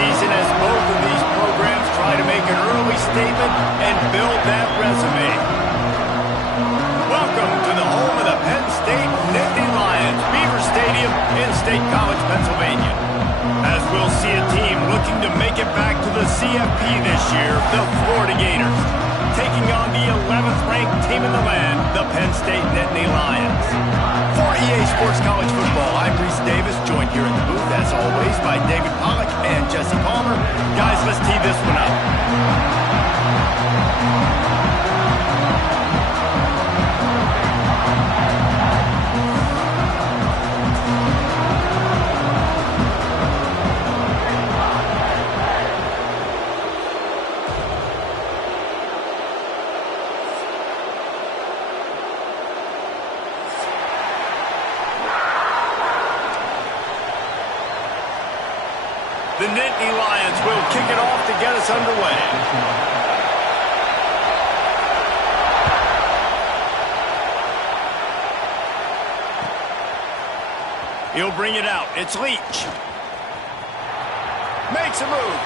season as both of these programs try to make an early statement and build that resume. Welcome to the home of the Penn State Nittany Lions, Beaver Stadium in State College, Pennsylvania. As we'll see a team looking to make it back to the CFP this year, the Florida Gators, taking on the 11th ranked team in the land, the Penn State Nittany Lions. For EA Sports College Football, I'm Reese Davis, joined here in the booth, as always, by David Pollack and Jesse Palmer. Guys, let's tee this one up. The Nittany Lions will kick it off to get us underway. He'll bring it out. It's Leach. Makes a move.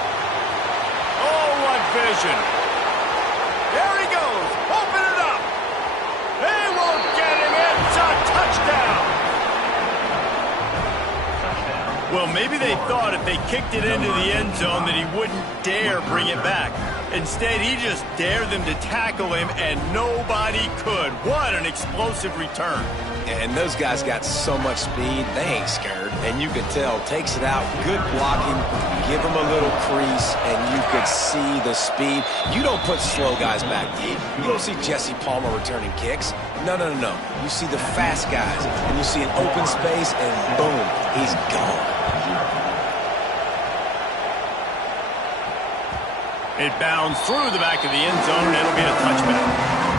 Oh, what vision. There he goes. Open it up. They won't get him. It's a touchdown. Well, maybe they thought if they kicked it into the end zone that he wouldn't dare bring it back. Instead, he just dared them to tackle him, and nobody could. What an explosive return. And those guys got so much speed, they ain't scared. And you could tell, takes it out, good blocking, give him a little crease, and you could see the speed. You don't put slow guys back deep. You don't see Jesse Palmer returning kicks. No. You see the fast guys, and you see an open space, and boom, he's gone. It bounds through the back of the end zone, and it'll be a touchback.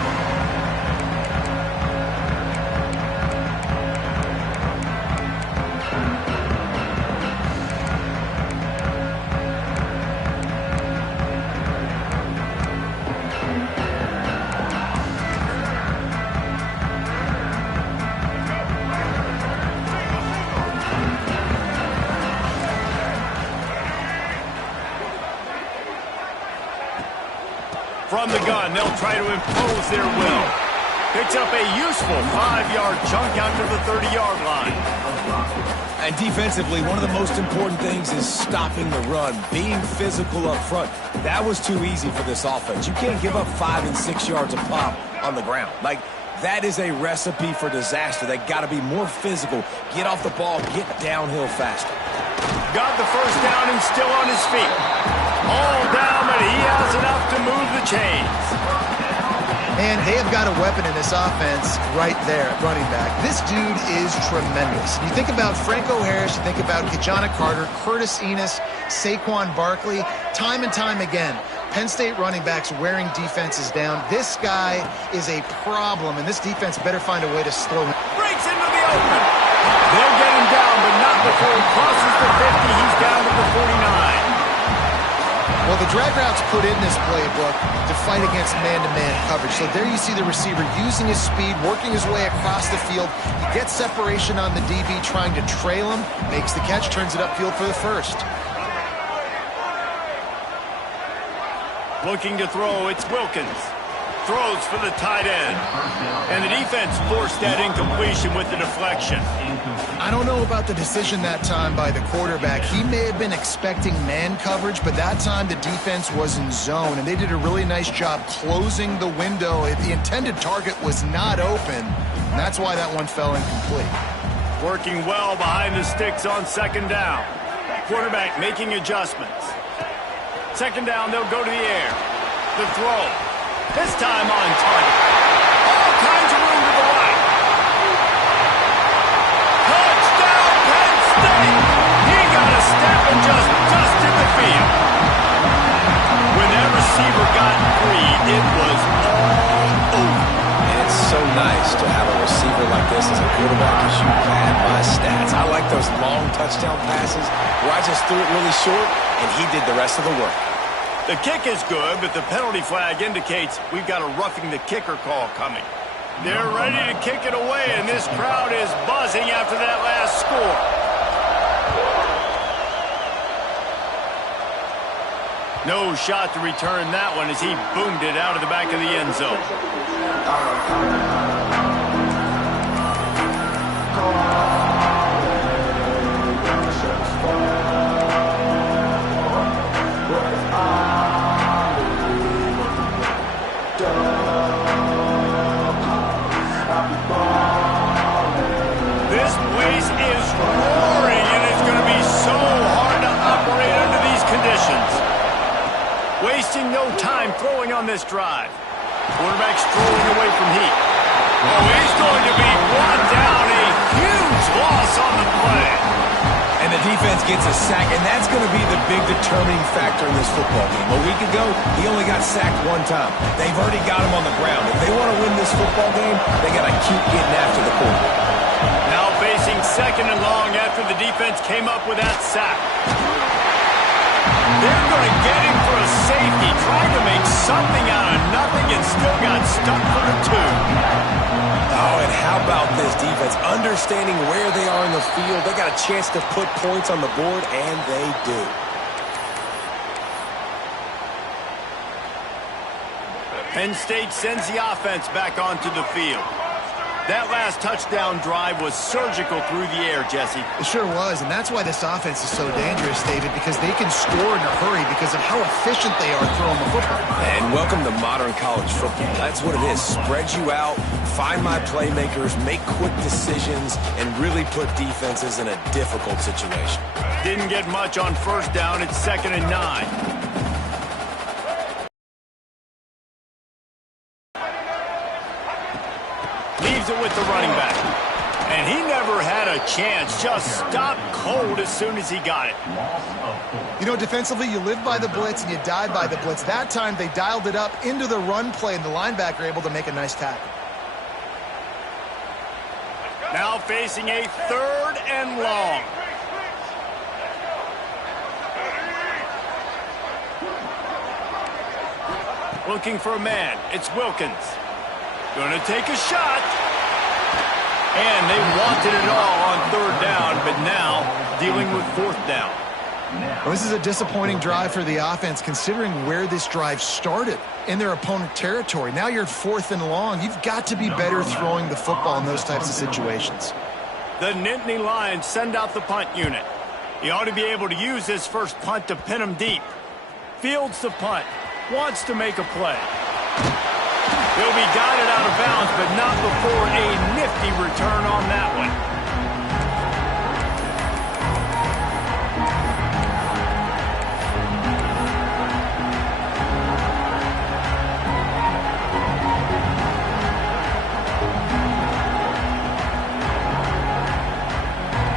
From the gun, they'll try to impose their will. Picks up a useful 5-yard chunk out to the 30-yard line. And defensively, one of the most important things is stopping the run, being physical up front. That was too easy for this offense. You can't give up 5 and 6 yards a pop on the ground. Like, that is a recipe for disaster. They got to be more physical, get off the ball, get downhill faster. Got the first down and still on his feet. All down, but he has enough to move the chains. And they have got a weapon in this offense right there at running back. This dude is tremendous. You think about Franco Harris, you think about Kajana Carter, Curtis Enos, Saquon Barkley, time and time again. Penn State running backs wearing defenses down. This guy is a problem, and this defense better find a way to slow him. Breaks into the open. They'll get him down, but not before he crosses the 50. He's down to the 49. Well, the drag routes put in this playbook to fight against man-to-man coverage. So there you see the receiver using his speed, working his way across the field. He gets separation on the DB, trying to trail him, makes the catch, turns it upfield for the first. Looking to throw, it's Wilkins. Throws for the tight end. And the defense forced that incompletion with the deflection. I don't know about the decision that time by the quarterback. He may have been expecting man coverage, but that time the defense was in zone, and they did a really nice job closing the window. The intended target was not open, and that's why that one fell incomplete. Working well behind the sticks on second down. Quarterback making adjustments. Second down, they'll go to the air. The throw. This time on target. All kinds of room to the right. Touchdown, Penn State! He got a step and just dusted the field. When that receiver got free, it was all over. And it's so nice to have a receiver like this as a quarterback because you pad my stats. I like those long touchdown passes where I just threw it really short and he did the rest of the work. The kick is good, but the penalty flag indicates we've got a roughing the kicker call coming. They're ready to kick it away, and this crowd is buzzing after that last score. No shot to return that one as he boomed it out of the back of the end zone. This place is roaring, and it's going to be so hard to operate under these conditions. Wasting no time throwing on this drive. Quarterback strolling away from heat. Oh, he's going to be brought down. A huge loss on the play. And the defense gets a sack, and that's going to be the big determining factor in this football game. A week ago, he only got sacked one time. They've already got him on the ground. If they want to win this football game, they got to keep getting after the quarterback. Now facing second and long after the defense came up with that sack. They're going to get him for a safety, trying to make something out of nothing, and still got stuck for the 2. Oh, and how about this defense? Understanding where they are in the field, they got a chance to put points on the board, and they do. Penn State sends the offense back onto the field. That last touchdown drive was surgical through the air, Jesse. It sure was, and that's why this offense is so dangerous, David, because they can score in a hurry because of how efficient they are throwing the football. And welcome to modern college football. That's what it is. Spread you out, find my playmakers, make quick decisions, and really put defenses in a difficult situation. Didn't get much on first down. It's 2nd and 9. Leaves it with the running back. And he never had a chance. Just stopped cold as soon as he got it. You know, defensively, you live by the blitz and you die by the blitz. That time, they dialed it up into the run play, and the linebacker able to make a nice tackle. Now facing a 3rd and long. Looking for a man. It's Wilkins. Going to take a shot. And they wanted it all on 3rd down, but now dealing with 4th down. Well, this is a disappointing drive for the offense, considering where this drive started in their opponent territory. Now you're at 4th and long. You've got to be better throwing the football in those types of situations. The Nittany Lions send out the punt unit. He ought to be able to use this first punt to pin him deep. Fields the punt. Wants to make a play. He'll be guided out of bounds, but not before a nifty return on that one.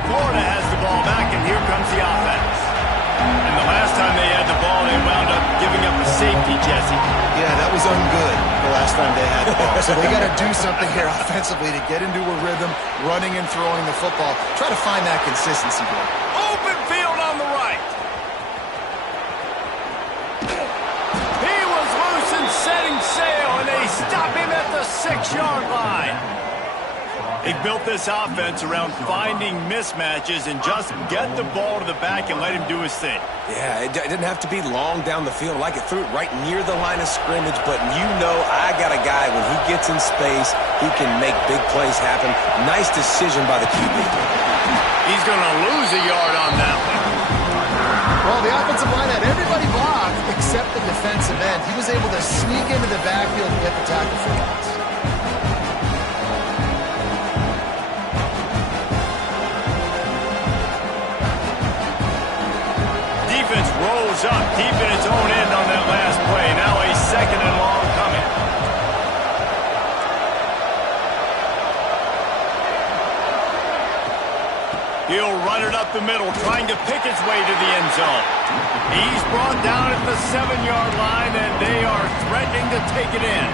Florida has the ball back, and here comes the offense. And the last time they had the ball, they wound up giving up a safety, Jesse. Yeah, that was ungood the last time they had the ball. So they got to do something here offensively to get into a rhythm, running and throwing the football. Try to find that consistency there. Open field on the right. He was loose and setting sail, and they stop him at the 6-yard line. They built this offense around finding mismatches and just get the ball to the back and let him do his thing. Yeah, it didn't have to be long down the field. Like it threw it right near the line of scrimmage, but you know I got a guy, when he gets in space, he can make big plays happen. Nice decision by the QB. He's going to lose a yard on that one. Well, the offensive line had everybody blocked except the defensive end. He was able to sneak into the backfield and get the tackle for loss. Defense rolls up deep in its own end on that last play. Now a 2nd and long coming. He'll run it up the middle, trying to pick his way to the end zone. He's brought down at the 7-yard line, and they are threatening to take it in.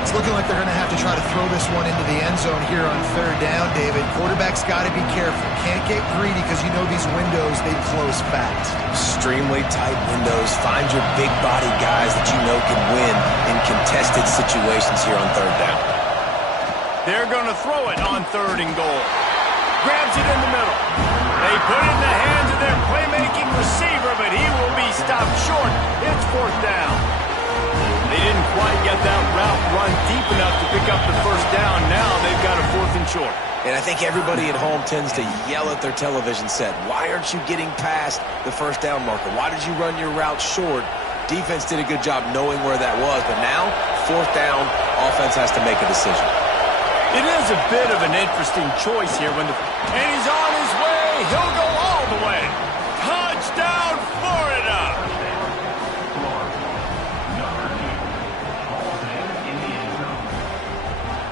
It's looking like they're going to have to try to throw this one into the end zone here on 3rd down, David. Quarterback's got to be careful. Can't get greedy because you know these windows, they close fast. Extremely tight windows. Find your big body guys that you know can win in contested situations here on 3rd down. They're going to throw it on 3rd and goal. Grabs it in the middle. They put it in the hands of their playmaking receiver, but he will be stopped short. It's fourth down. They didn't quite get that route run deep enough to pick up the first down. Now they've got a 4th and short. And I think everybody at home tends to yell at their television set, why aren't you getting past the first down marker? Why did you run your route short? Defense did a good job knowing where that was, but now, 4th down, offense has to make a decision. It is a bit of an interesting choice here and he's on his way. He'll go all the way. Touchdown, Florida!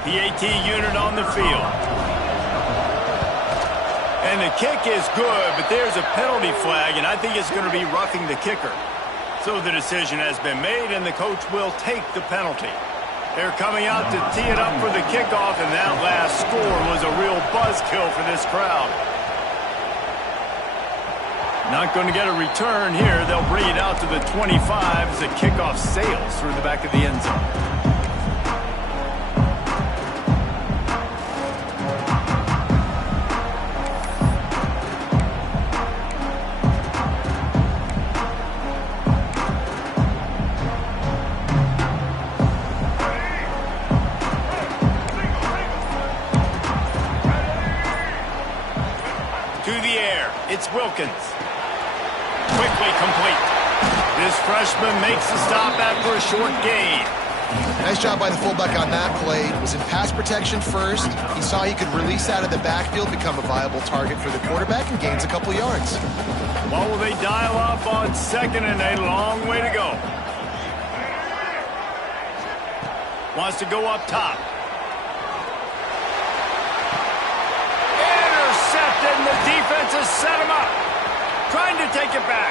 PAT unit on the field. And the kick is good, but there's a penalty flag, and I think it's going to be roughing the kicker. So the decision has been made, and the coach will take the penalty. They're coming out to tee it up for the kickoff, and that last score was a real buzzkill for this crowd. Not going to get a return here. They'll bring it out to the 25 as the kickoff sails through the back of the end zone. It's Wilkins. Quickly complete. This freshman makes the stop after a short gain. Nice job by the fullback on that play. He was in pass protection first. He saw he could release out of the backfield, become a viable target for the quarterback, and gains a couple yards. What will they dial up on 2nd and a long way to go? Wants to go up top. And the defense has set him up. Trying to take it back.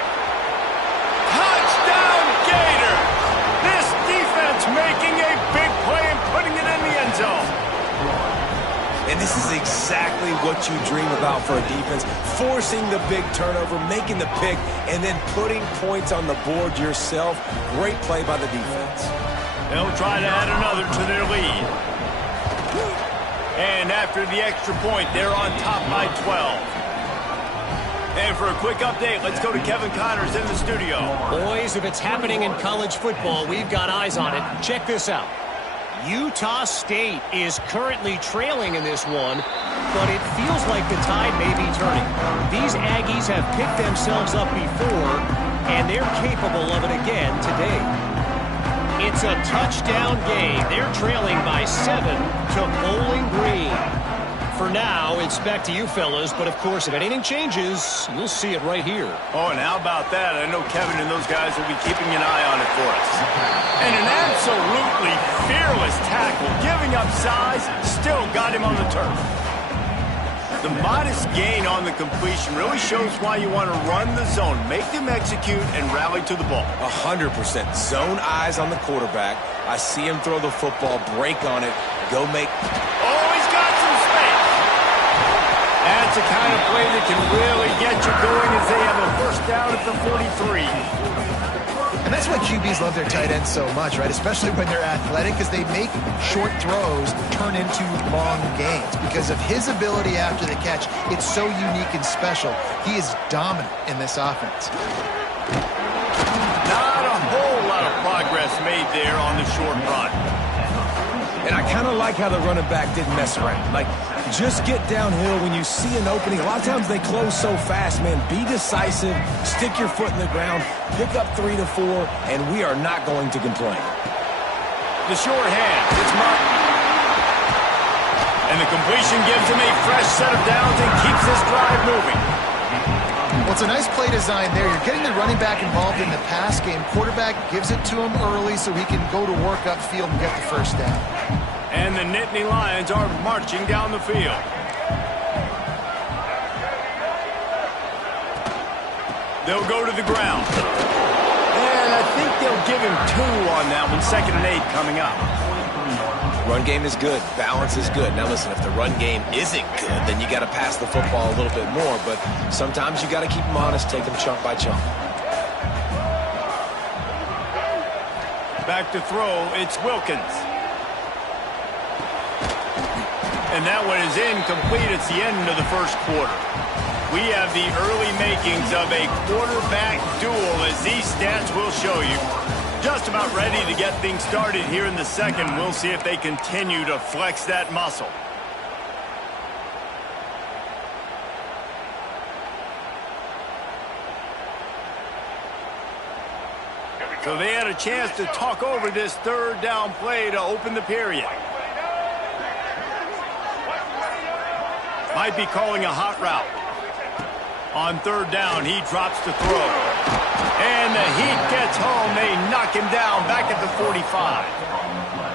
Touchdown, Gators! This defense making a big play and putting it in the end zone. And this is exactly what you dream about for a defense. Forcing the big turnover, making the pick, and then putting points on the board yourself. Great play by the defense. They'll try to add another to their lead. And after the extra point, they're on top by 12. And for a quick update, let's go to Kevin Connors in the studio. Boys, if it's happening in college football, we've got eyes on it. Check this out. Utah State is currently trailing in this one, but it feels like the tide may be turning. These Aggies have picked themselves up before, and they're capable of it again today. It's a touchdown game. They're trailing by 7 to Bowling Green. For now, it's back to you fellas, but of course, if anything changes, you'll see it right here. Oh, and how about that? I know Kevin and those guys will be keeping an eye on it for us. And an absolutely fearless tackle, giving up size, still got him on the turf. The modest gain on the completion really shows why you want to run the zone, make them execute, and rally to the ball. 100%. Zone eyes on the quarterback. I see him throw the football, break on it, go make... Oh, he's got some space. That's the kind of play that can really get you going as they have a first down at the 43. And that's why QBs love their tight ends so much, right? Especially when they're athletic, because they make short throws turn into long gains. Because of his ability after the catch, it's so unique and special. He is dominant in this offense. Not a whole lot of progress made there on the short run. And I kind of like how the running back didn't mess around. Like, just get downhill when you see an opening. A lot of times they close so fast, man. Be decisive, stick your foot in the ground, pick up 3 to 4, and we are not going to complain. The short hand, it's Martin. And the completion gives him a fresh set of downs and keeps this drive moving. Well, it's a nice play design there. You're getting the running back involved in the pass game. Quarterback gives it to him early so he can go to work upfield and get the first down. And the Nittany Lions are marching down the field. They'll go to the ground. And I think they'll give him 2 on that one. 2nd and 8 coming up. Run game is good. Balance is good. Now listen, if the run game isn't good, then you got to pass the football a little bit more. But sometimes you got to keep them honest, take them chunk by chunk. Back to throw, it's Wilkins. And that one is incomplete. It's the end of the first quarter. We have the early makings of a quarterback duel, as these stats will show you. Just about ready to get things started here in the second. We'll see if they continue to flex that muscle. So they had a chance to talk over this third down play to open the period. Might be calling a hot route. On third down, he drops to throw. And the heat gets home. They knock him down back at the 45.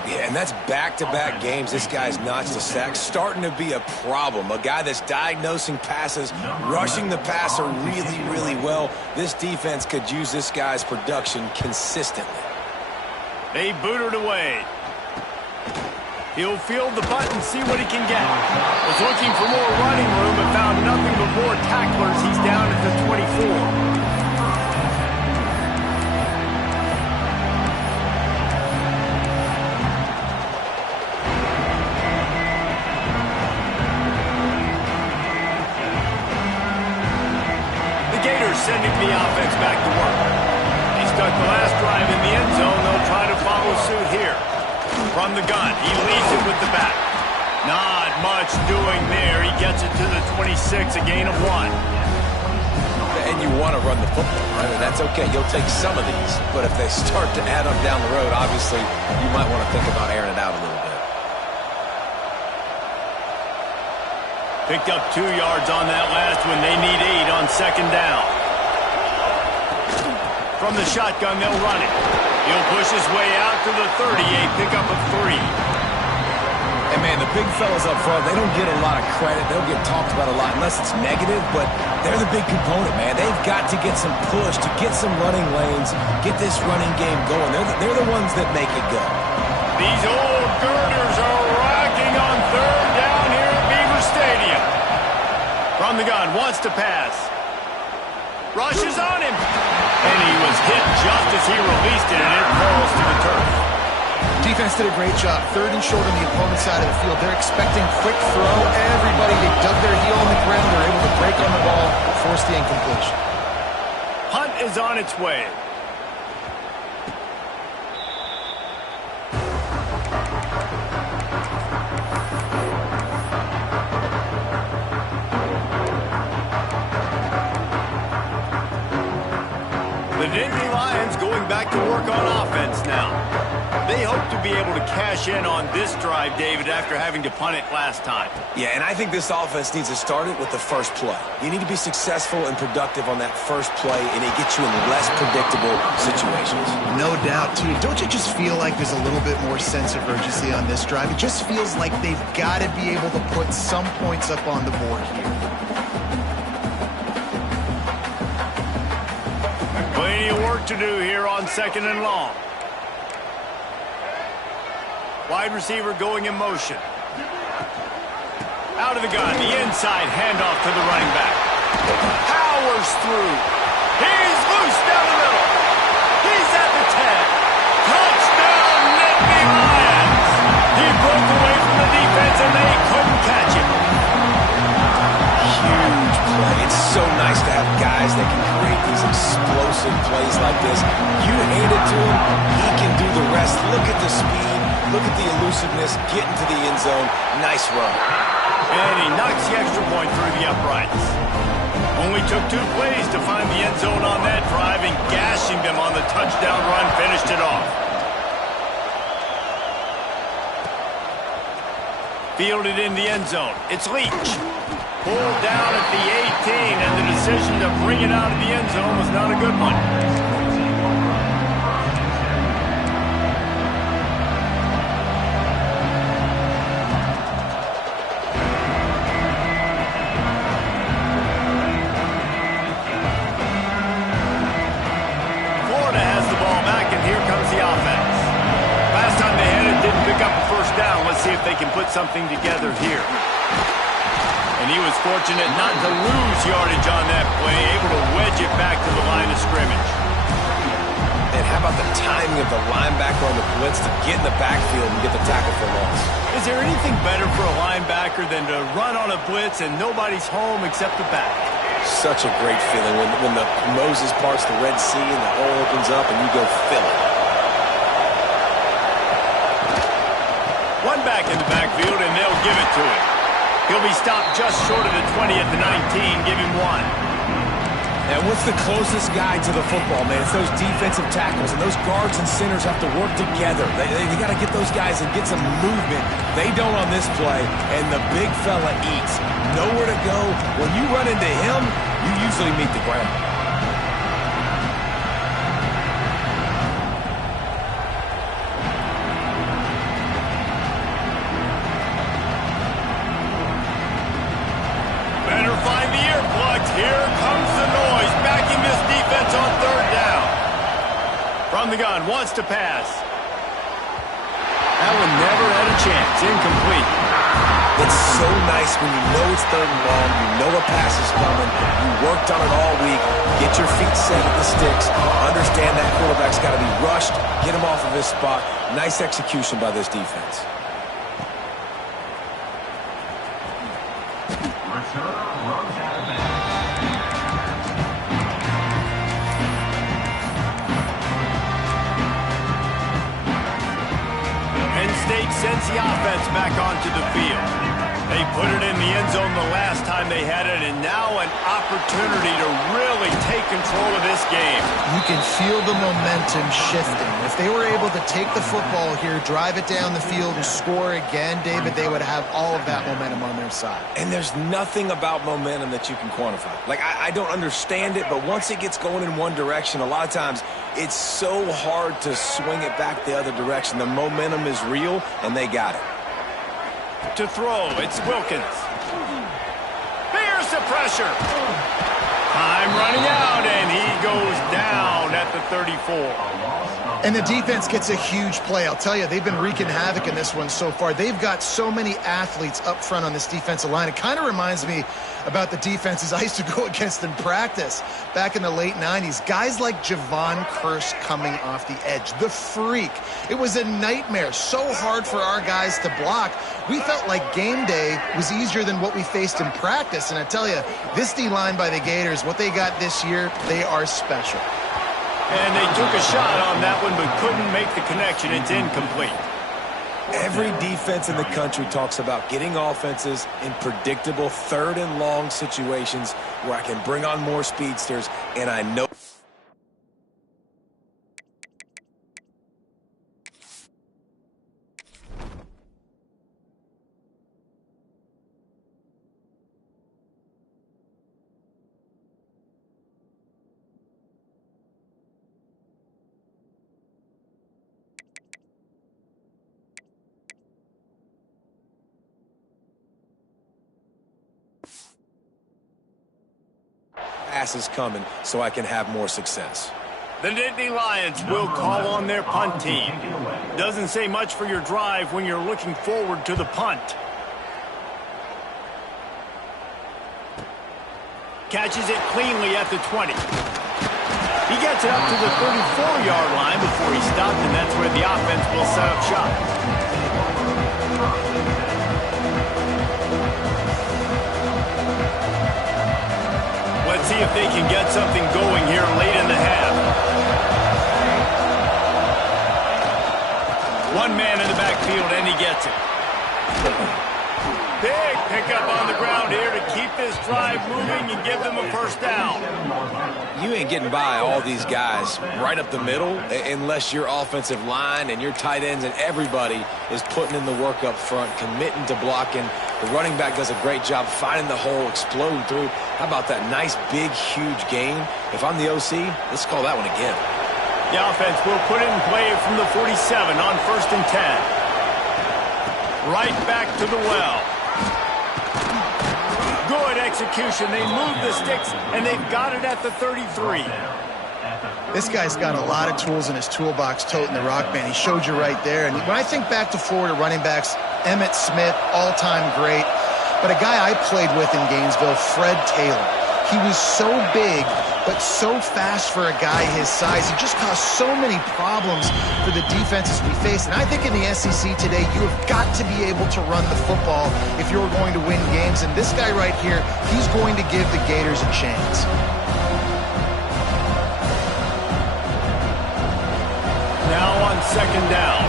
Yeah, and that's back-to-back games. This guy's notched a sack, starting to be a problem. A guy that's diagnosing passes, rushing the passer really, really well. This defense could use this guy's production consistently. They boot it away. He'll field the punt and see what he can get. Was looking for more running room and found nothing but more tacklers. He's down at the 24. Sending the offense back to work. He stuck the last drive in the end zone. They'll try to follow suit here. From the gun, he leads it with the back. Not much doing there. He gets it to the 26, a gain of 1. And you want to run the football, right? And that's okay. You'll take some of these. But if they start to add up down the road, obviously, you might want to think about airing it out a little bit. Picked up 2 yards on that last one. They need 8 on second down. From the shotgun, they'll run it. He'll push his way out to the 38, pick up a 3. And, man, the big fellas up front, they don't get a lot of credit. They'll get talked about a lot unless it's negative, but they're the big component, man. They've got to get some push, to get some running lanes, get this running game going. They're the ones that make it go. These old girders are rocking on third down here at Beaver Stadium. From the gun, wants to pass. Rushes on him. And he was hit just as he released it, and it falls to the turf. Defense did a great job. Third and short on the opponent's side of the field. They're expecting quick throw. Everybody, they dug their heel on the ground. They're able to break on the ball, force the incompletion. Punt is on its way. The Nittany Lions going back to work on offense now. They hope to be able to cash in on this drive, David, after having to punt it last time. Yeah, and I think this offense needs to start it with the first play. You need to be successful and productive on that first play, and it gets you in less predictable situations. No doubt, too. Don't you just feel like there's a little bit more sense of urgency on this drive? It just feels like they've got to be able to put some points up on the board here. Plenty of work to do here on second and long. Wide receiver going in motion. Out of the gun, the inside handoff to the running back. Powers through. He's loose down the middle. He's at the 10. Touchdown, Nittany Lions. He broke away from the defense and they couldn't catch him. Huge play. It's so nice to have guys that can create these explosive plays like this. You hand it to him, he can do the rest. Look at the speed. Look at the elusiveness, get into the end zone. Nice run. And he knocks the extra point through the uprights. Only took 2 plays to find the end zone on that drive, and gashing them on the touchdown run finished it off. Fielded in the end zone. It's Leach. Pulled down at the 18, and the decision to bring it out of the end zone was not a good one. See if they can put something together here. And he was fortunate not to lose yardage on that play, able to wedge it back to the line of scrimmage. And how about the timing of the linebacker on the blitz to get in the backfield and get the tackle for loss? Is there anything better for a linebacker than to run on a blitz and nobody's home except the back? Such a great feeling when the Moses parts the Red Sea and the hole opens up and you go fill it. One back in the backfield, and they'll give it to him. He'll be stopped just short of the 20 at the 19. Give him 1. And what's the closest guy to the football, man? It's those defensive tackles, and those guards and centers have to work together. They got to get those guys and get some movement. They don't on this play, and the big fella eats. Nowhere to go. When you run into him, you usually meet the ground. Better find the earplugs. Here comes the noise. Backing this defense on 3rd down. From the gun, wants to pass. That one never had a chance. Incomplete. It's so nice when you know it's 3rd and long, you know a pass is coming, you worked on it all week, get your feet set at the sticks, understand that quarterback's got to be rushed, get him off of his spot. Nice execution by this defense. Penn State sends the offense back onto the field. They put it in the end zone the last time they had it, and now an opportunity to really take control of this game. You can feel the momentum shifting. If they were able to take the football here, drive it down the field, and score again, David, they would have all of that momentum on their side. And there's nothing about momentum that you can quantify. Like, I don't understand it, but once it gets going in one direction, a lot of times it's so hard to swing it back the other direction. The momentum is real, and they got it. To throw, it's Wilkins. There's the pressure. Time running out, and he goes down at the 34. And the defense gets a huge play. I'll tell you, they've been wreaking havoc in this one so far. They've got so many athletes up front on this defensive line. It kind of reminds me about the defenses I used to go against in practice back in the late 90s. Guys like Javon Curse coming off the edge. The freak. It was a nightmare. So hard for our guys to block. We felt like game day was easier than what we faced in practice. And I tell you, this D-line by the Gators, what they got this year, they are special. And they took a shot on that one, but couldn't make the connection. It's incomplete. Every defense in the country talks about getting offenses in predictable 3rd and long situations where I can bring on more speedsters, and I know. Passes coming so I can have more success. The Nittany Lions will call on their punt team. Doesn't say much for your drive when you're looking forward to the punt. Catches it cleanly at the 20. He gets it up to the 34-yard line before he stopped, and that's where the offense will set up shop. Let's see if they can get something going here late in the half. One man in the backfield, and he gets it. Big pickup on the ground here to keep this drive moving and give them a 1st down. You ain't getting by all these guys right up the middle unless your offensive line and your tight ends and everybody is putting in the work up front, committing to blocking. The running back does a great job finding the hole, exploding through. How about that nice, big, huge gain? If I'm the OC, let's call that one again. The offense will put it in play from the 47 on 1st and 10. Right back to the well. Good execution. They move the sticks, and they've got it at the 33. This guy's got a lot of tools in his toolbox toting the rock, man. He showed you right there. And when I think back to Florida running backs, Emmitt Smith, all-time great. But a guy I played with in Gainesville, Fred Taylor. He was so big, but so fast for a guy his size. He just caused so many problems for the defenses we face. And I think in the SEC today, you have got to be able to run the football if you're going to win games. And this guy right here, he's going to give the Gators a chance. Now on second down.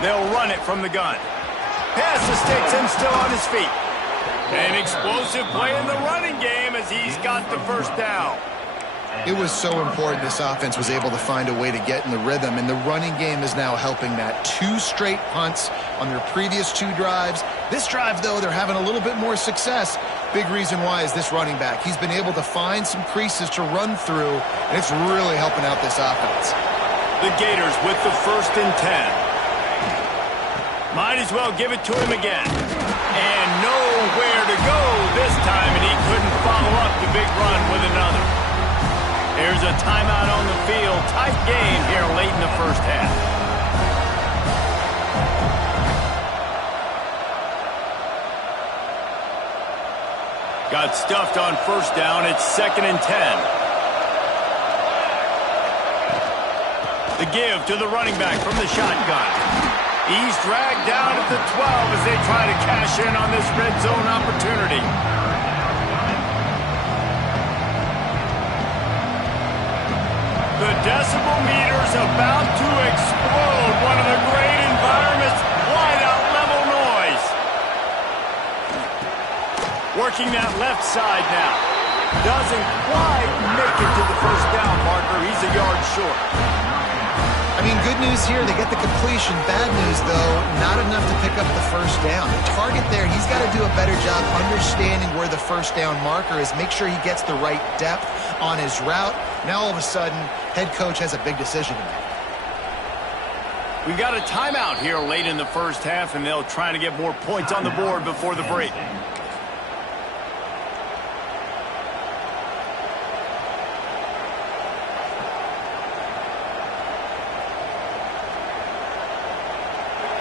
They'll run it from the gun. Pass the sticks and still on his feet. An explosive play in the running game as he's got the first down. It was so important this offense was able to find a way to get in the rhythm, and the running game is now helping that. 2 straight punts on their previous 2 drives. This drive, though, they're having a little bit more success. Big reason why is this running back. He's been able to find some creases to run through, and it's really helping out this offense. The Gators with the 1st and 10. Might as well give it to him again. And nowhere to go this time, and he couldn't follow up the big run with another. There's a timeout on the field. Tight game here late in the first half. Got stuffed on first down. It's 2nd and 10. The give to the running back from the shotgun. He's dragged down at the 12 as they try to cash in on this red zone opportunity. The decibel meter's about to explode. One of the great environments, wide-out level noise. Working that left side now. Doesn't quite make it to the first down marker. He's a yard short. I mean, good news here, they get the completion. Bad news, though, not enough to pick up the first down. The target there, he's got to do a better job understanding where the first down marker is, make sure he gets the right depth on his route. Now, all of a sudden, head coach has a big decision to make. We've got a timeout here late in the first half, and they'll try to get more points on the board before the break.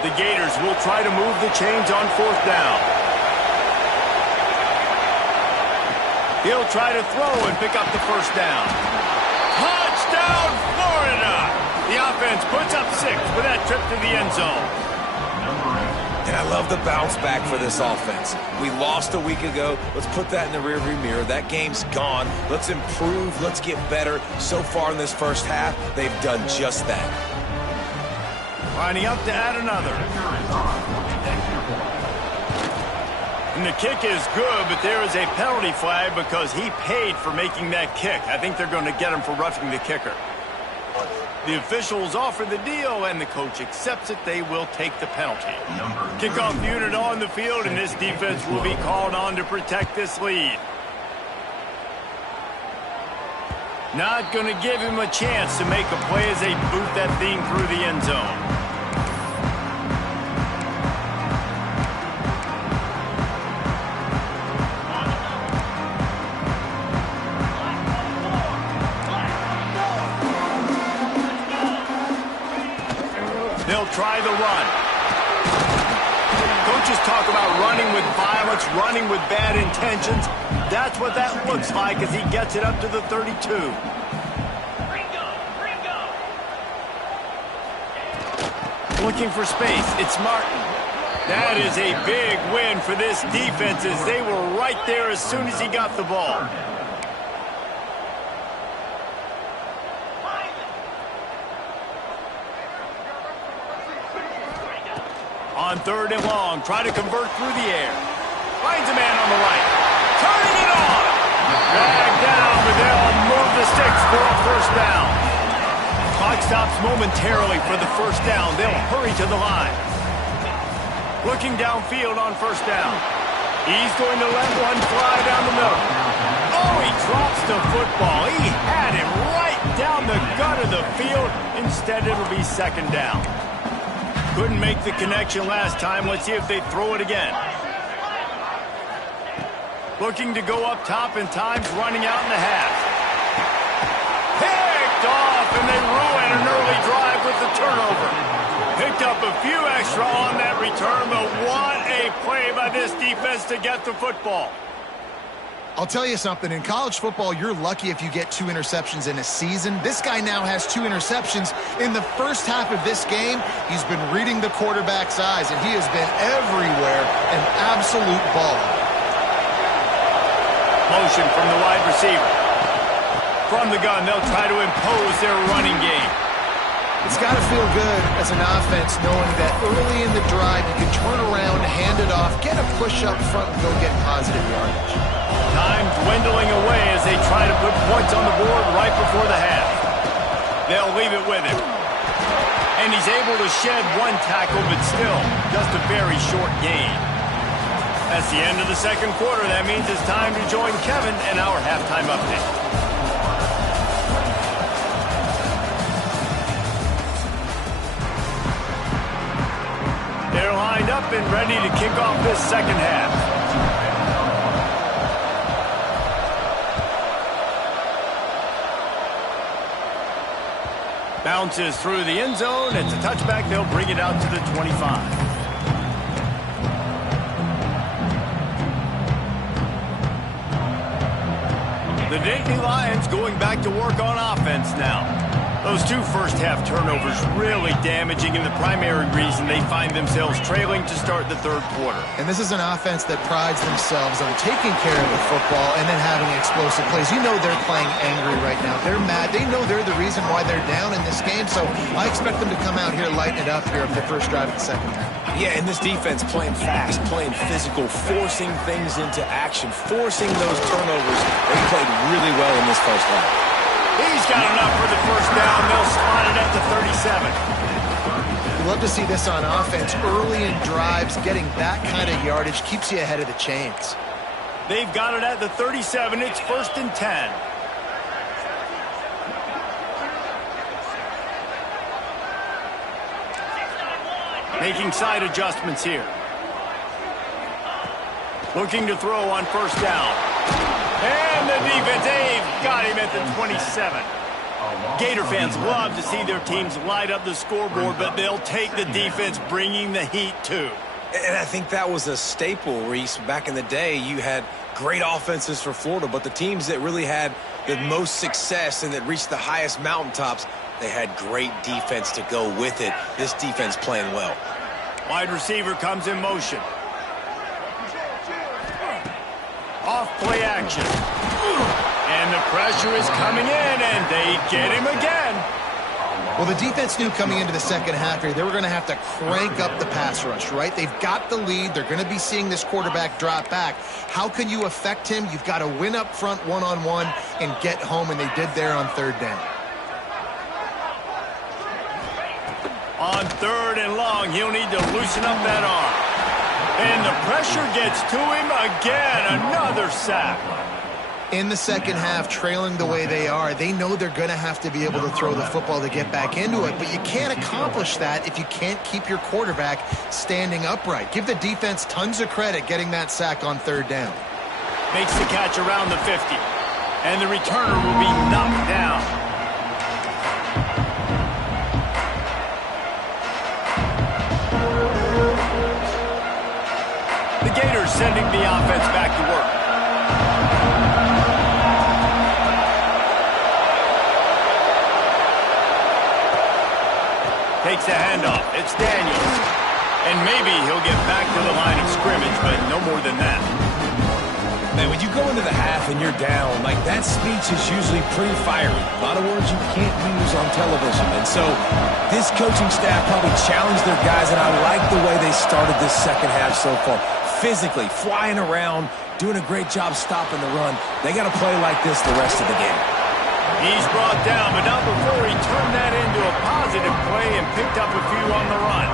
The Gators will try to move the chains on 4th down. He'll try to throw and pick up the first down. Touchdown, Florida! The offense puts up 6 with that trip to the end zone. And I love the bounce back for this offense. We lost a week ago. Let's put that in the rearview mirror. That game's gone. Let's improve. Let's get better. So far in this first half, they've done just that. Lining up to add another. And the kick is good, but there is a penalty flag because he paid for making that kick. I think they're going to get him for roughing the kicker. The officials offer the deal, and the coach accepts it. They will take the penalty. Kickoff unit on the field, and this defense will be called on to protect this lead. Not going to give him a chance to make a play as they boot that thing through the end zone. They'll try the run. Coaches talk about running with violence, running with bad intentions. That's what that looks like as he gets it up to the 32. Looking for space. It's Martin. That is a big win for this defense as they were right there as soon as he got the ball. On 3rd and long, try to convert through the air. Finds a man on the right. Turning it on. Dragged down, but they'll move the sticks for a first down. Clock stops momentarily for the first down. They'll hurry to the line. Looking downfield on first down. He's going to let one fly down the middle. Oh, he drops the football. He had him right down the gut of the field. Instead, it'll be 2nd down. Couldn't make the connection last time. Let's see if they throw it again. Looking to go up top, and time's running out in the half. Picked off, and they ruin an early drive with the turnover. Picked up a few extra on that return, but what Great play by this defense to get the football. I'll tell you something, in college football, you're lucky if you get 2 interceptions in a season. This guy now has 2 interceptions. In the first half of this game, he's been reading the quarterback's eyes, and he has been everywhere, an absolute baller. Motion from the wide receiver. From the gun, they'll try to impose their running game. It's got to feel good as an offense knowing that early in the drive you can turn around, hand it off, get a push up front, and go get positive yardage. Time dwindling away as they try to put points on the board right before the half. They'll leave it with him. And he's able to shed 1 tackle, but still just a very short gain. That's the end of the second quarter. That means it's time to join Kevin in our halftime update. They're lined up and ready to kick off this second half. Bounces through the end zone. It's a touchback. They'll bring it out to the 25. The Nittany Lions going back to work on offense now. Those 2 first-half turnovers really damaging, and the primary reason they find themselves trailing to start the third quarter. And this is an offense that prides themselves on taking care of the football and then having explosive plays. You know they're playing angry right now. They're mad. They know they're the reason why they're down in this game, so I expect them to come out here, lighten it up here of the first drive of the second half. Yeah, and this defense playing fast, playing physical, forcing things into action, forcing those turnovers. They played really well in this first half. He's got enough for the first down. They'll spot it at the 37. You love to see this on offense. Early in drives, getting that kind of yardage keeps you ahead of the chains. They've got it at the 37. It's 1st and 10. Making side adjustments here. Looking to throw on first down. And the defense, they've got him at the 27. Gator fans love to see their teams light up the scoreboard, but they'll take the defense bringing the heat too. And I think that was a staple, Reese. Back in the day, you had great offenses for Florida, but the teams that really had the most success and that reached the highest mountaintops, they had great defense to go with it. This defense playing well. Wide receiver comes in motion. Off play action. And the pressure is coming in, and they get him again. Well, the defense knew coming into the second half here they were going to have to crank up the pass rush, right? They've got the lead. They're going to be seeing this quarterback drop back. How can you affect him? You've got to win up front one-on-one and get home, and they did there on third down. On 3rd and long, he'll need to loosen up that arm. And the pressure gets to him again. Another sack. In the second half, trailing the way they are, they know they're going to have to be able to throw the football to get back into it, but you can't accomplish that if you can't keep your quarterback standing upright. Give the defense tons of credit getting that sack on third down. Makes the catch around the 50, and the returner will be knocked down. The Gators sending the offense back to work. Takes the handoff. It's Daniels. And maybe he'll get back to the line of scrimmage, but no more than that. Man, when you go into the half and you're down, like that speech is usually pretty fiery. A lot of words you can't use on television. And so this coaching staff probably challenged their guys, and I like the way they started this second half so far. Physically, flying around, doing a great job stopping the run. They got to play like this the rest of the game. He's brought down, but not before he turned that into a positive play and picked up a few on the run.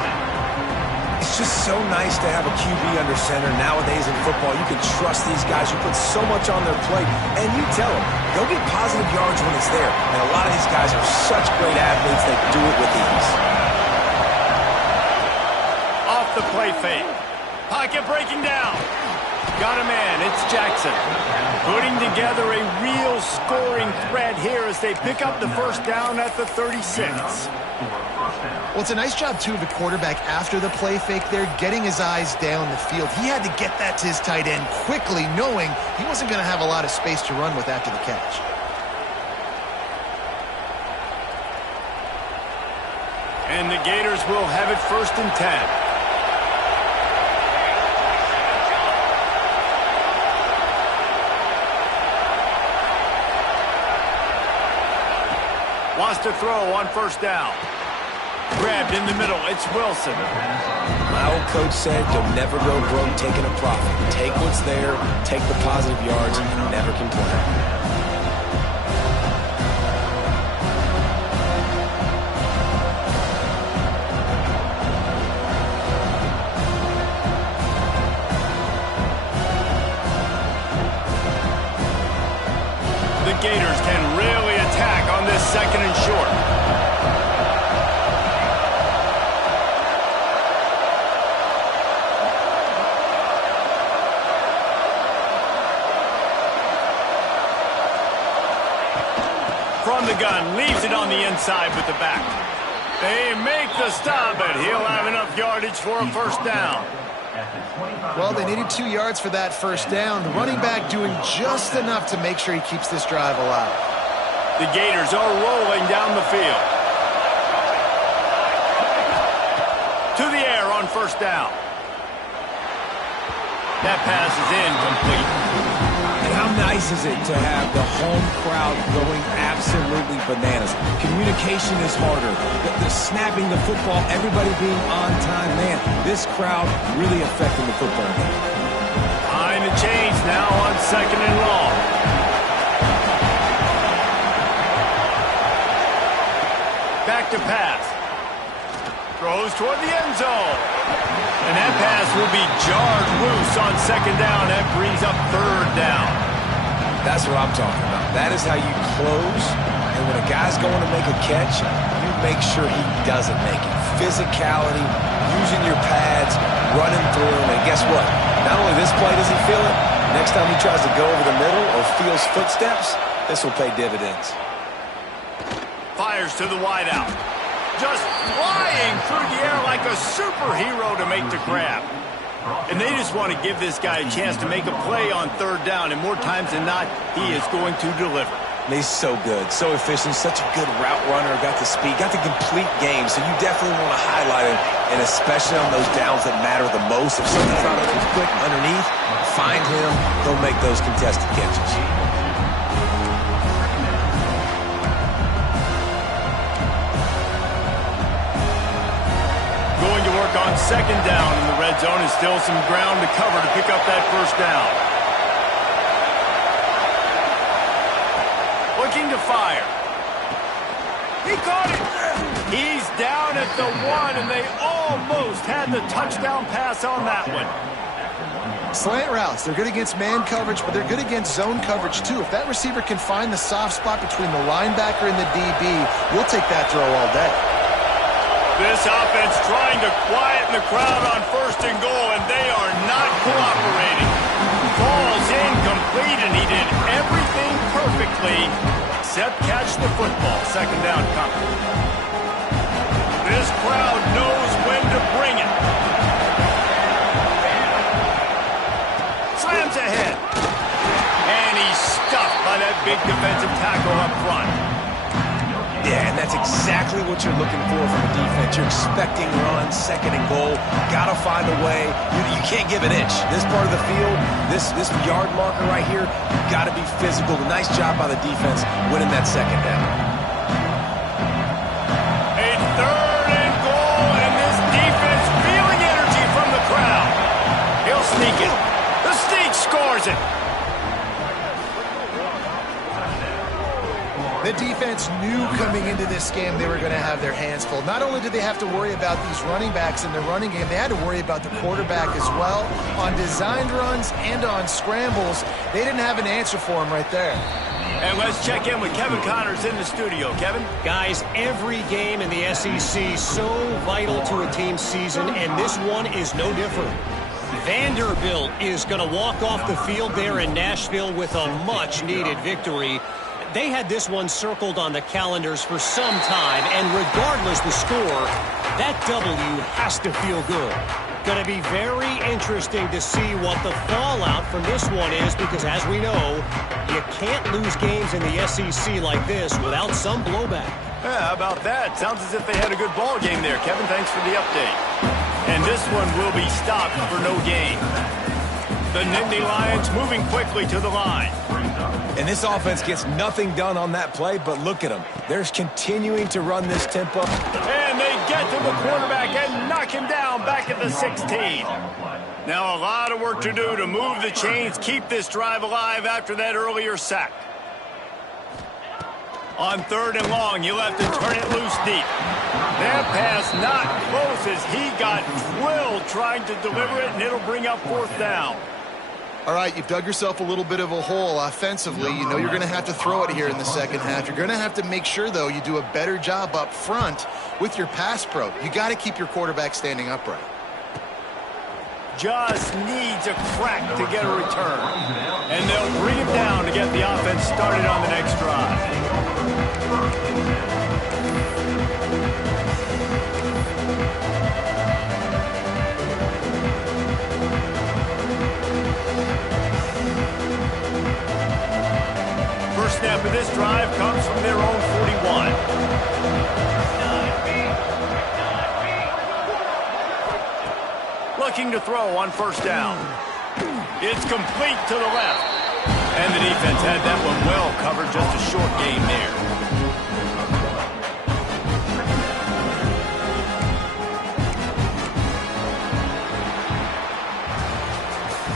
It's just so nice to have a QB under center. Nowadays in football, you can trust these guys. You put so much on their plate, and you tell them, go get positive yards when it's there. And a lot of these guys are such great athletes, they do it with ease. Off the play fake. Pocket breaking down. Got a man. It's Jackson. Putting together a real scoring threat here as they pick up the first down at the 36. Well, it's a nice job, too, of the quarterback after the play fake there, getting his eyes down the field. He had to get that to his tight end quickly, knowing he wasn't going to have a lot of space to run with after the catch. And the Gators will have it 1st and 10. Wants to throw on 1st down. Grabbed in the middle. It's Wilson. My old coach said you'll never go broke taking a profit. Take what's there, take the positive yards, and never complain. The Gators can really attack on this 2nd and short. From the gun, leaves it on the inside with the back. They make the stop, and he'll have enough yardage for a 1st down. Well, they needed 2 yards for that 1st down. The running back doing just enough to make sure he keeps this drive alive. The Gators are rolling down the field. To the air on 1st down. That pass is incomplete. And how nice is it to have the home crowd going absolutely bananas? Communication is harder. The snapping the football, everybody being on time. Man, this crowd really affecting the football game. Time to change now on 2nd and long. Back to pass. Throws toward the end zone. And that pass will be jarred loose on 2nd down. That brings up 3rd down. That's what I'm talking about. That is how you close. And when a guy's going to make a catch, you make sure he doesn't make it. Physicality, using your pads, running through him. And guess what? Not only this play does he feel it, next time he tries to go over the middle or feels footsteps, this will pay dividends. Fires to the wideout. Just flying through the air like a superhero to make the grab. And they just want to give this guy a chance to make a play on 3rd down, and more times than not, he is going to deliver. And he's so good, so efficient, such a good route runner, got the speed, got the complete game, so you definitely want to highlight him, and especially on those downs that matter the most. If something's not open quick underneath, find him, he'll make those contested catches. Going to work on 2nd down in the red zone, and still some ground to cover to pick up that 1st down. Looking to fire. He caught it. He's down at the 1, and they almost had the touchdown pass on that one. Slant routes, they're good against man coverage, but they're good against zone coverage too. If that receiver can find the soft spot between the linebacker and the DB, we'll take that throw all day. This offense trying to quieten the crowd on 1st and goal, and they are not cooperating. Falls incomplete, and he did everything perfectly except catch the football. 2nd down coming. This crowd knows when to bring it. Slams ahead. And he's stuffed by that big defensive tackle up front. Yeah, and that's exactly what you're looking for from a defense. You're expecting runs, 2nd and goal. Got to find a way. You can't give an inch. This part of the field, this yard marker right here, you've got to be physical. Nice job by the defense winning that 2nd down. A 3rd and goal, and this defense feeling energy from the crowd. He'll sneak it. The sneak scores it. The defense knew coming into this game they were going to have their hands full. Not only did they have to worry about these running backs in the running game, they had to worry about the quarterback as well. On designed runs and on scrambles, they didn't have an answer for him right there. And let's check in with Kevin Connors in the studio. Kevin? Guys, every game in the SEC so vital to a team's season, and this one is no different. Vanderbilt is going to walk off the field there in Nashville with a much-needed victory. They had this one circled on the calendars for some time, and regardless the score, that W has to feel good. Going to be very interesting to see what the fallout from this one is, because as we know, you can't lose games in the SEC like this without some blowback. Yeah, how about that? Sounds as if they had a good ball game there. Kevin, thanks for the update. And this one will be stopped for no gain. The Nittany Lions moving quickly to the line. And this offense gets nothing done on that play, but look at them. They're continuing to run this tempo. And they get to the quarterback and knock him down back at the 16. Now a lot of work to do to move the chains, keep this drive alive after that earlier sack. On 3rd and long, you'll have to turn it loose deep. That pass not close as he got drilled trying to deliver it, and it'll bring up 4th down. All right, you've dug yourself a little bit of a hole offensively. You know you're going to have to throw it here in the second half. You're going to have to make sure, though, you do a better job up front with your pass pro. You got to keep your quarterback standing upright. Just needs a crack to get a return. And they'll bring him down to get the offense started on the next drive. First snap of this drive comes from their own 41. Looking to throw on 1st down. It's complete to the left. And the defense had that one well covered, just a short gain there.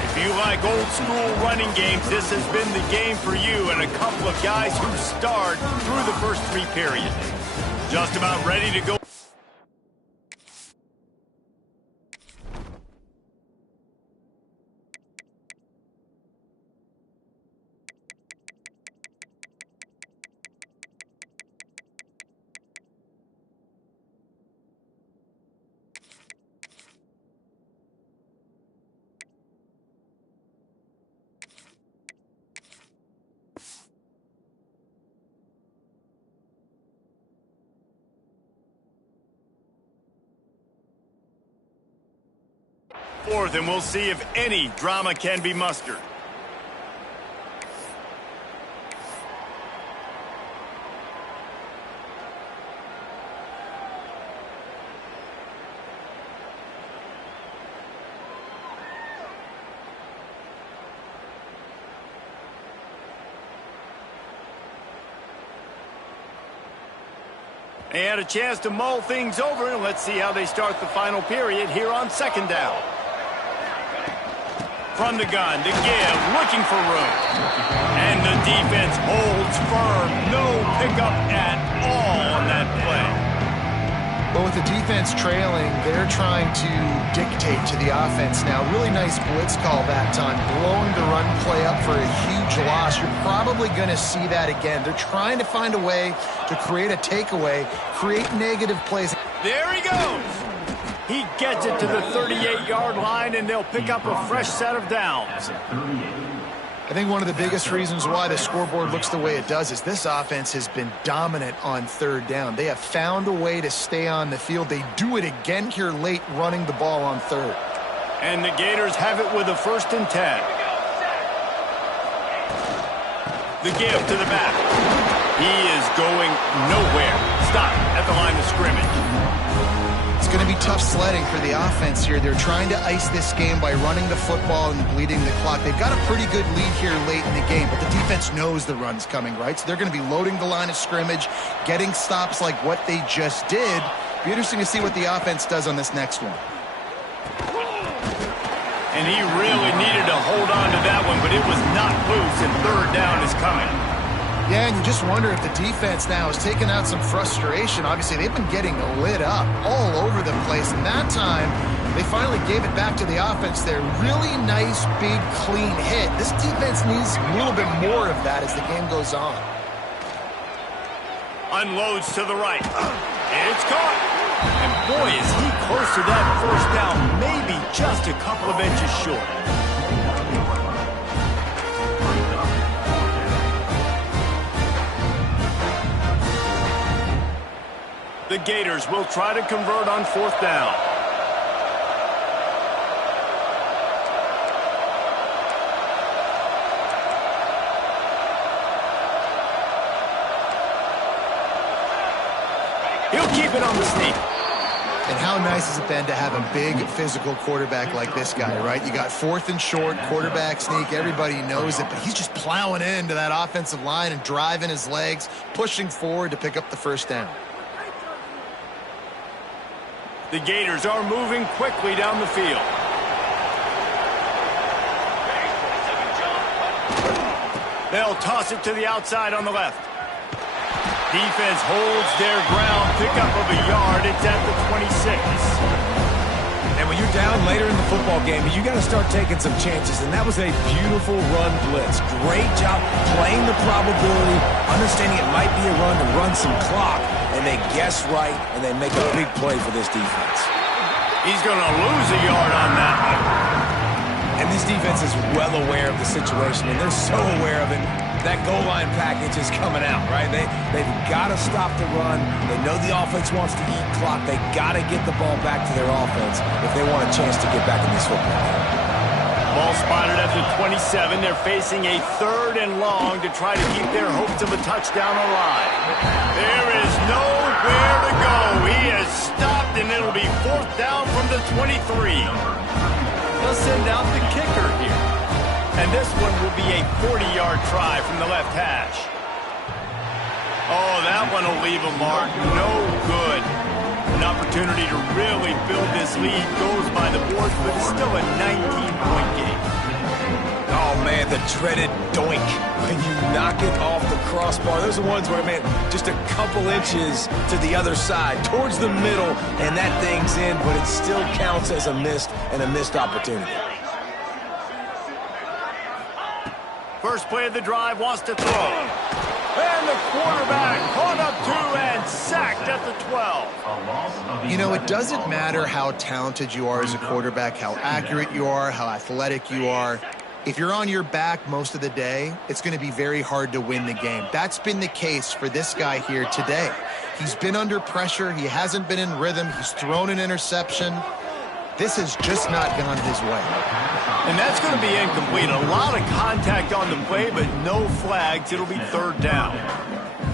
If you like old school running games, this has been the game for you and a couple of guys who starred through the first 3 periods. Just about ready to go. Fourth, and we'll see if any drama can be mustered. And a chance to mull things over, and let's see how they start the final period here on 2nd down. From the gun to give, looking for room. And the defense holds firm. No pickup at all on that play. But with the defense trailing, they're trying to dictate to the offense now. Really nice blitz call that time, blowing the run play up for a huge loss. You're probably going to see that again. They're trying to find a way to create a takeaway, create negative plays. There he goes. He gets it to the 38-yard line, and they'll pick up a fresh set of downs. I think one of the biggest reasons why the scoreboard looks the way it does is this offense has been dominant on 3rd down. They have found a way to stay on the field. They do it again here late, running the ball on 3rd. And the Gators have it with a 1st and 10. The give to the back. He is going nowhere. Stop at the line of scrimmage. It's going to be tough sledding for the offense here. They're trying to ice this game by running the football and bleeding the clock. They've got a pretty good lead here late in the game, but the defense knows the run's coming, right? So they're going to be loading the line of scrimmage, getting stops like what they just did. Be interesting to see what the offense does on this next one. And he really needed to hold on to that one, but it was not loose, and 3rd down is coming. Yeah, and you just wonder if the defense now has taken out some frustration. Obviously, they've been getting lit up all over the place, and that time, they finally gave it back to the offense there. Really nice, big, clean hit. This defense needs a little bit more of that as the game goes on. Unloads to the right. It's caught. And boy, is he close to that 1st down, maybe just a couple of inches short. The Gators will try to convert on 4th down. He'll keep it on the sneak. And how nice is it then to have a big physical quarterback like this guy, right? You got 4th and short, quarterback sneak. Everybody knows it, but he's just plowing into that offensive line and driving his legs, pushing forward to pick up the 1st down. The Gators are moving quickly down the field. They'll toss it to the outside on the left. Defense holds their ground, pickup of a yard. It's at the 26. And when you're down later in the football game, you got to start taking some chances. And that was a beautiful run blitz. Great job playing the probability, understanding it might be a run to run some clock. And they guess right, and they make a big play for this defense. He's going to lose a yard on that one. And this defense is well aware of the situation, and they're so aware of it. That goal line package is coming out, right? They've got to stop the run. They know the offense wants to eat clock. They got to get the ball back to their offense if they want a chance to get back in this football game. Ball spotted at the 27. They're facing a 3rd and long to try to keep their hopes of a touchdown alive. There is nowhere to go. He has stopped, and it'll be 4th down from the 23. They'll send out the kicker here. And this one will be a 40-yard try from the left hash. Oh, that one will leave a mark. No good. An opportunity to really build this lead goes by the boards, but it's still a 19-point game. Oh, man, the dreaded doink. When you knock it off the crossbar, those are the ones where, man, just a couple inches to the other side, towards the middle, and that thing's in, but it still counts as a missed opportunity. First play of the drive, wants to throw. And the quarterback caught up 2 and sacked at the 12. You know, it doesn't matter how talented you are as a quarterback, how accurate you are, how athletic you are. If you're on your back most of the day, it's going to be very hard to win the game. That's been the case for this guy here today. He's been under pressure. He hasn't been in rhythm. He's thrown an interception. This has just not gone his way. And that's going to be incomplete. A lot of contact on the play, but no flags. It'll be 3rd down.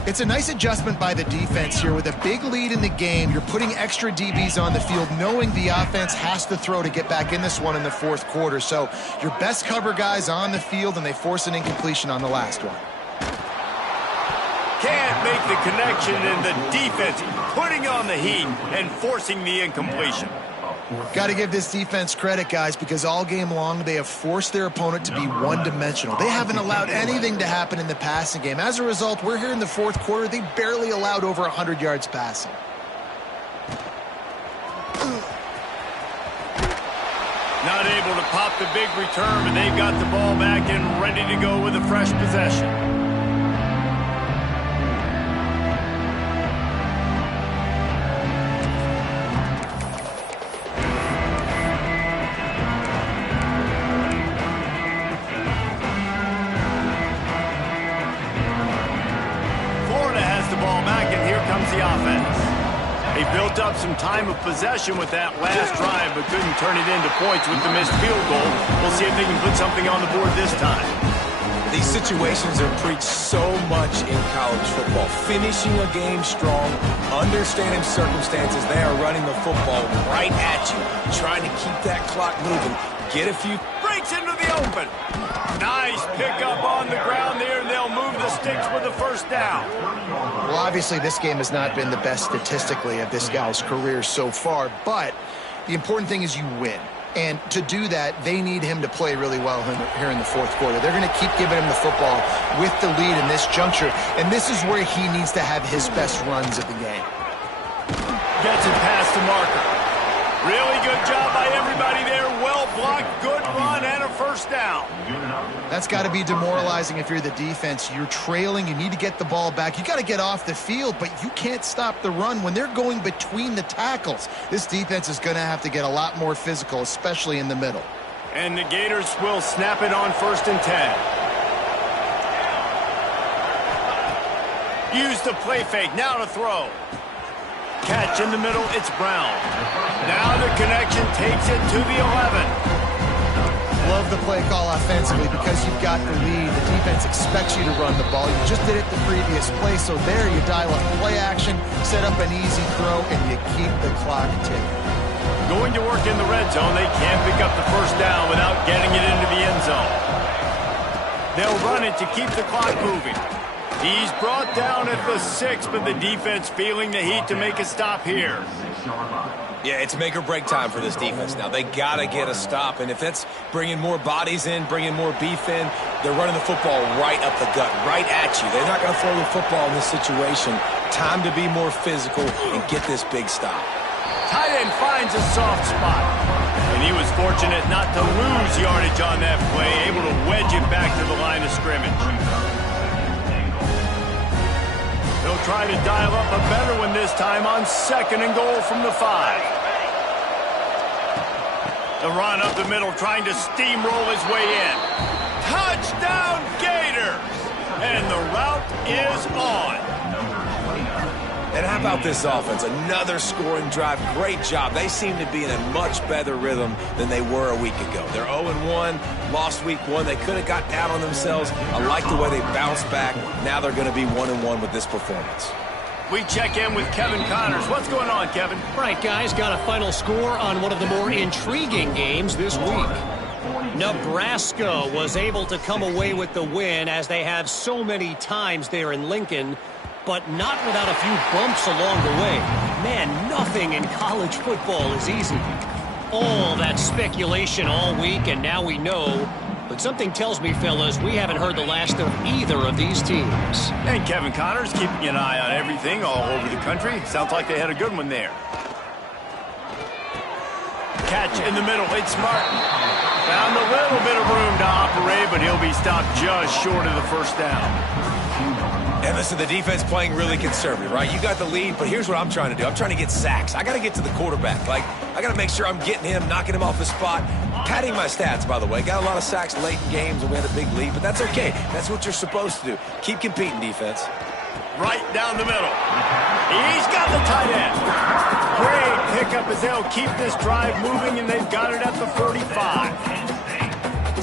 It's a nice adjustment by the defense here. With a big lead in the game, you're putting extra DBs on the field, knowing the offense has to throw to get back in this one in the 4th quarter. So your best cover guys on the field, and they force an incompletion on the last one. Can't make the connection, and the defense putting on the heat and forcing the incompletion. Got to give this defense credit, guys, because all game long they have forced their opponent to be one-dimensional. They haven't allowed anything to happen in the passing game. As a result, we're here in the 4th quarter. They barely allowed over 100 yards passing. Not able to pop the big return, but they've got the ball back and ready to go with a fresh possession. The offense. They built up some time of possession with that last drive, but couldn't turn it into points with the missed field goal. We'll see if they can put something on the board this time. These situations are preached so much in college football. Finishing a game strong, understanding circumstances. They are running the football right at you, trying to keep that clock moving. Get a few. Breaks into the open. Nice pickup on the ground there, and they'll move the sticks with the 1st down. Well, obviously, this game has not been the best statistically of this guy's career so far, but the important thing is you win. And to do that, they need him to play really well here in the 4th quarter. They're going to keep giving him the football with the lead in this juncture, and this is where he needs to have his best runs of the game. Gets it past the marker. Really good job by everybody there. Well blocked, good run, and a 1st down. That's got to be demoralizing if you're the defense. You're trailing. You need to get the ball back. You got to get off the field, but you can't stop the run when they're going between the tackles. This defense is going to have to get a lot more physical, especially in the middle. And the Gators will snap it on 1st and 10. Use the play fake. Now to throw. Catch in the middle, it's Brown. Now the connection takes it to the 11. Love the play call offensively because you've got the lead. The defense expects you to run the ball. You just did it the previous play, so there you dial up play action, set up an easy throw, and you keep the clock ticking. Going to work in the red zone, they can't pick up the first down without getting it into the end zone. They'll run it to keep the clock moving. He's brought down at the 6, but the defense feeling the heat to make a stop here. Yeah, it's make or break time for this defense now. They got to get a stop, and if that's bringing more bodies in, bringing more beef in, they're running the football right up the gut, right at you. They're not going to throw the football in this situation. Time to be more physical and get this big stop. Tight end finds a soft spot, and he was fortunate not to lose yardage on that play, able to wedge it back to the line of scrimmage. They'll try to dial up a better one this time on 2nd and goal from the 5. The run up the middle, trying to steamroll his way in. Touchdown, Gators! And the route is on. And how about this offense? Another scoring drive. Great job. They seem to be in a much better rhythm than they were a week ago. They're 0-1, lost week 1. They could have got down on themselves. I like the way they bounced back. Now they're going to be 1-1 with this performance. We check in with Kevin Connors. What's going on, Kevin? Right, guys, got a final score on one of the more intriguing games this week. Nebraska was able to come away with the win, as they have so many times there in Lincoln, but not without a few bumps along the way. Man, nothing in college football is easy. All that speculation all week, and now we know. But something tells me, fellas, we haven't heard the last of either of these teams. And Kevin Connors keeping an eye on everything all over the country. Sounds like they had a good one there. Catch in the middle. It's Martin. Found a little bit of room to operate, but he'll be stopped just short of the first down. And listen, the defense playing really conservative, right? You got the lead, but here's what I'm trying to do. I'm trying to get sacks. I got to get to the quarterback. I got to make sure I'm getting him, knocking him off his spot. Padding my stats, by the way. Got a lot of sacks late in games, and we had a big lead, but that's okay. That's what you're supposed to do. Keep competing, defense. Right down the middle. He's got the tight end. Great pickup as they'll keep this drive moving, and they've got it at the 45.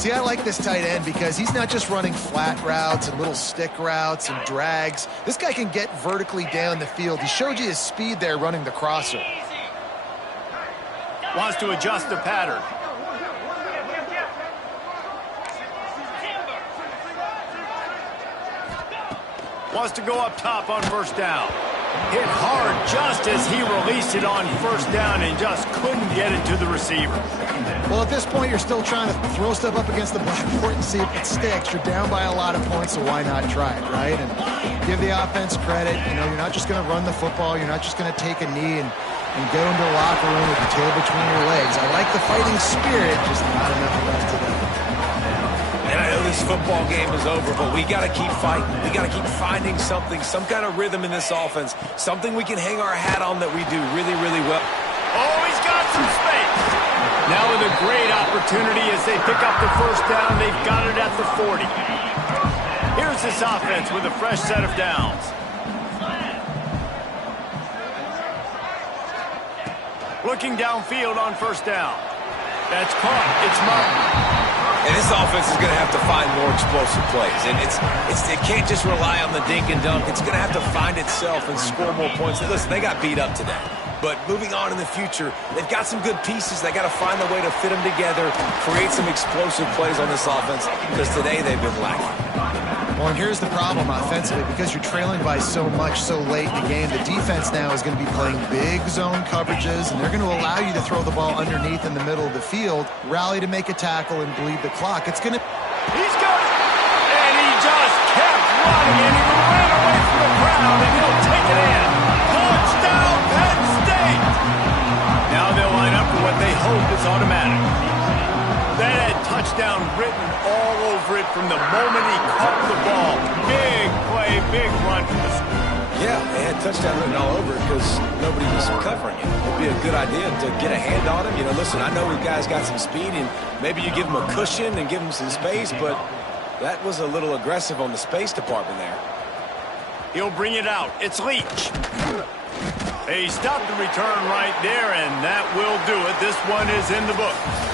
See, I like this tight end because he's not just running flat routes and little stick routes and drags. This guy can get vertically down the field. He showed you his speed there running the crosser. Wants to adjust the pattern. Wants to go up top on first down. Hit hard just as he released it on first down and just couldn't get it to the receiver. Well, at this point, you're still trying to throw stuff up against the blackboard and see if it sticks. You're down by a lot of points, so why not try it, right? And give the offense credit. You know, you're not just going to run the football. You're not just going to take a knee and go into the locker room with your tail between your legs. I like the fighting spirit, just not enough of that today. And I know this football game is over, but we got to keep fighting. We got to keep finding something, some kind of rhythm in this offense, something we can hang our hat on that we do really, really well. Oh, he's got some space. Now with a great opportunity as they pick up the first down. They've got it at the 40. Here's this offense with a fresh set of downs. Looking downfield on first down. That's caught. It's Martin. And this offense is going to have to find more explosive plays. And it can't just rely on the dink and dunk. It's going to have to find itself and score more points. And listen, they got beat up today. But moving on in the future, they've got some good pieces. They got to find a way to fit them together, create some explosive plays on this offense, because today they've been lacking. Well, and here's the problem offensively. Because you're trailing by so much so late in the game, the defense now is going to be playing big zone coverages, and they're going to allow you to throw the ball underneath in the middle of the field, rally to make a tackle, and bleed the clock. It's going to... He's got it! And he just kept running, and he ran away from the crowd, and he'll take it in. Touchdown, Penn State! Now they'll line up for what they hope is automatic. That had touchdown written all over it from the moment he caught the ball. Big play, big run for the school. Yeah, they had touchdown written all over it because nobody was covering it. It'd be a good idea to get a hand on him. You know, listen, I know the guy's got some speed, and maybe you give him a cushion and give him some space, but that was a little aggressive on the space department there. He'll bring it out. It's Leach. He stopped the return right there, and that will do it. This one is in the book.